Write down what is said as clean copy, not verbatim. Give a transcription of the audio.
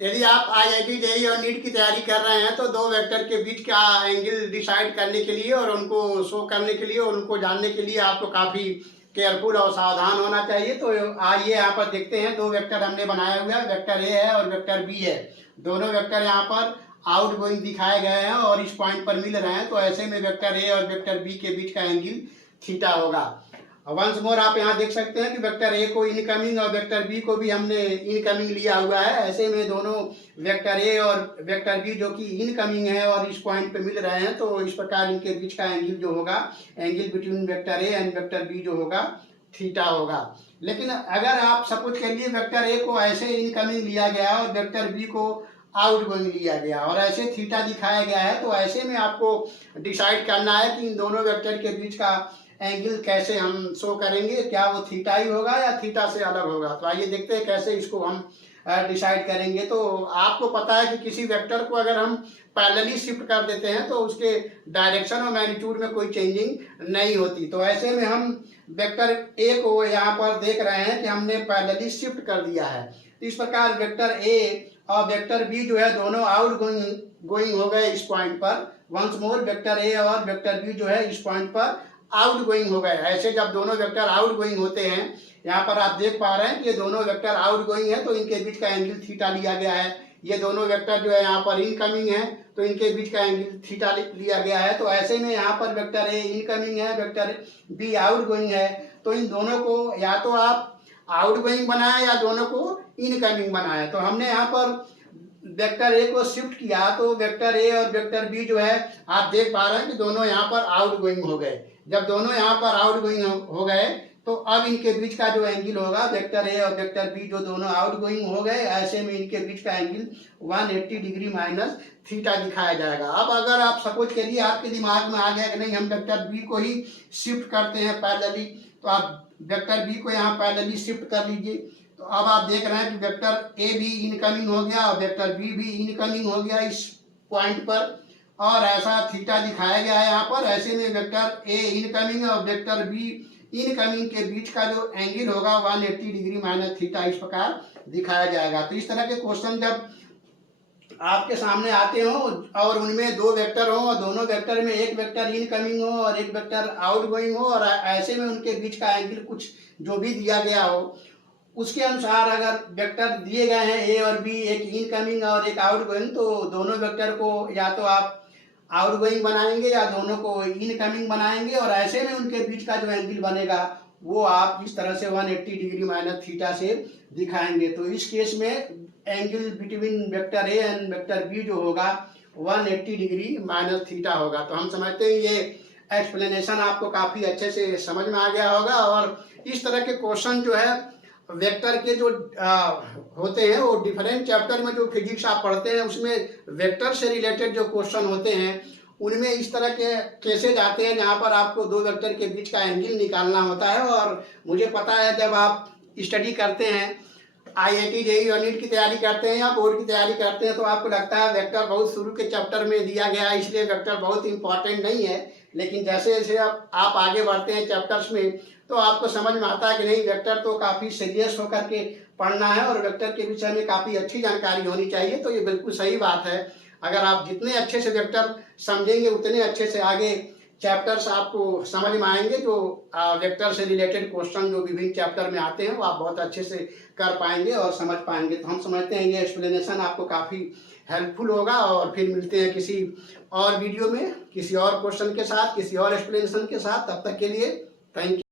यदि आप IIT JEE और नीट की तैयारी कर रहे हैं तो दो वेक्टर के बीच का एंगल डिसाइड करने के लिए और उनको शो करने के लिए और उनको जानने के लिए आपको काफ़ी केयरफुल और सावधान होना चाहिए। तो आइए यहाँ पर देखते हैं, दो वेक्टर हमने बनाया हुआ है, वेक्टर ए है और वेक्टर बी है। दोनों वेक्टर यहाँ पर आउट गोइंग दिखाए गए हैं और इस पॉइंट पर मिल रहे हैं, तो ऐसे में वेक्टर ए और वेक्टर बी के बीच का एंगल थीटा होगा। वंस मोर आप यहाँ देख सकते हैं कि वेक्टर ए को इनकमिंग और वेक्टर बी को भी हमने इनकमिंग लिया हुआ है। ऐसे में दोनों वेक्टर ए और वेक्टर बी जो कि इनकमिंग है और इस पॉइंट पे मिल रहे हैं, तो इस प्रकार इनके बीच का एंगल जो होगा, angle between vector A and vector B जो होगा थीटा होगा। लेकिन अगर आप सपोज करिए वेक्टर ए को ऐसे इनकमिंग लिया गया और वेक्टर बी को आउट गोइंग लिया गया और ऐसे थीटा दिखाया गया है, तो ऐसे में आपको डिसाइड करना है कि इन दोनों वेक्टर के बीच का एंगल कैसे हम शो करेंगे, क्या वो थीटा ही होगा या थीटा से अलग होगा। तो आइए देखते हैं कैसे इसको हम डिसाइड करेंगे। तो आपको पता है कि किसी वेक्टर को अगर हम पैरेलली शिफ्ट कर देते हैं तो उसके डायरेक्शन और मैग्नीट्यूड में कोई चेंजिंग नहीं होती। तो ऐसे में हम वेक्टर ए को यहाँ पर देख रहे हैं कि हमने पैरेलली शिफ्ट कर दिया है। तो इस प्रकार वेक्टर ए और वेक्टर बी जो है दोनों आउट गोइंग हो गए इस पॉइंट पर। वंस मोर वेक्टर ए और वेक्टर बी जो है इस पॉइंट पर आउट गोइंग हो गए। ऐसे जब दोनों वेक्टर आउट गोइंग होते हैं, यहाँ पर आप देख पा रहे हैं कि ये दोनों वेक्टर आउट गोइंग है, तो इनके बीच का एंगल थीटा लिया गया है। ये दोनों वेक्टर जो है यहाँ पर इनकमिंग है, तो इनके बीच का एंगल थीटा लिया गया है। तो ऐसे में यहाँ पर वेक्टर ए इनकमिंग है, वेक्टर बी आउट गोइंग है, तो इन दोनों को या तो आप आउट गोइंग बनाए या दोनों को इनकमिंग बनाए। तो हमने यहाँ पर वेक्टर ए को शिफ्ट किया तो वेक्टर ए और वेक्टर बी जो है आप देख पा रहे हैं कि दोनों यहाँ पर आउट गोइंग हो गए। जब दोनों यहाँ पर आउट गोइंग हो गए तो अब इनके बीच का जो एंगल होगा, वेक्टर ए और वेक्टर बी जो दोनों आउट गोइंग हो गए, ऐसे में इनके बीच का एंगल 180 डिग्री माइनस थीटा दिखाया जाएगा। अब अगर आप सपोज करिए आपके दिमाग में आ गया कि नहीं हम वेक्टर बी को ही शिफ्ट करते हैं पैरेलली, तो आप वेक्टर बी को यहाँ पैरेलली शिफ्ट कर लीजिए। तो अब आप देख रहे हैं कि वेक्टर ए भी इनकमिंग हो गया और वेक्टर बी भी इनकमिंग हो गया इस पॉइंट पर, और ऐसा थीटा दिखाया गया है यहाँ पर। ऐसे में वेक्टर ए इनकमिंग और वेक्टर बी इनकमिंग के बीच का जो एंगल होगा 180 डिग्री माइनस थीटा इस प्रकार दिखाया जाएगा। तो इस तरह के क्वेश्चन जब आपके सामने आते हो और उनमें दो वेक्टर हो और दोनों वेक्टर में एक वेक्टर इनकमिंग हो और एक वेक्टर आउट गोइंग हो और ऐसे में उनके बीच का एंगल कुछ जो भी दिया गया हो, उसके अनुसार अगर वेक्टर दिए गए हैं ए और बी, एक इनकमिंग और एक आउट गोइंग, तो दोनों वेक्टर को या तो आप आउट गोइंग बनाएंगे या दोनों को इनकमिंग बनाएंगे और ऐसे में उनके बीच का जो एंगल बनेगा वो आप इस तरह से 180 डिग्री माइनस थीटा से दिखाएंगे। तो इस केस में angle between vector A and vector B जो होगा 180 डिग्री माइनस थीटा होगा। तो हम समझते हैं ये एक्सप्लेनेशन आपको काफ़ी अच्छे से समझ में आ गया होगा। और इस तरह के क्वेश्चन जो है वेक्टर के जो होते हैं वो डिफरेंट चैप्टर में जो फिजिक्स आप पढ़ते हैं उसमें वेक्टर से रिलेटेड जो क्वेश्चन होते हैं उनमें इस तरह के केसेज आते हैं जहाँ पर आपको दो वेक्टर के बीच का एंगल निकालना होता है। और मुझे पता है जब आप स्टडी करते हैं, आईआईटी जेईई और नीट की तैयारी करते हैं या बोर्ड की तैयारी करते हैं, तो आपको लगता है वेक्टर बहुत शुरू के चैप्टर में दिया गया है इसलिए वेक्टर बहुत इंपॉर्टेंट नहीं है। लेकिन जैसे जैसे आप आगे बढ़ते हैं चैप्टर्स में तो आपको समझ में आता है कि नहीं, वेक्टर तो काफ़ी सीरियस होकर के पढ़ना है और वेक्टर के विषय में काफ़ी अच्छी जानकारी होनी चाहिए। तो ये बिल्कुल सही बात है। अगर आप जितने अच्छे से वेक्टर समझेंगे उतने अच्छे से आगे चैप्टर्स आपको समझ में आएंगे। जो वेक्टर से रिलेटेड क्वेश्चन जो विभिन्न चैप्टर में आते हैं वो आप बहुत अच्छे से कर पाएंगे और समझ पाएंगे। तो हम समझते हैं ये एक्सप्लेनेशन आपको काफ़ी हेल्पफुल होगा। और फिर मिलते हैं किसी और वीडियो में किसी और क्वेश्चन के साथ, किसी और एक्सप्लेनेशन के साथ। तब तक के लिए थैंक यू।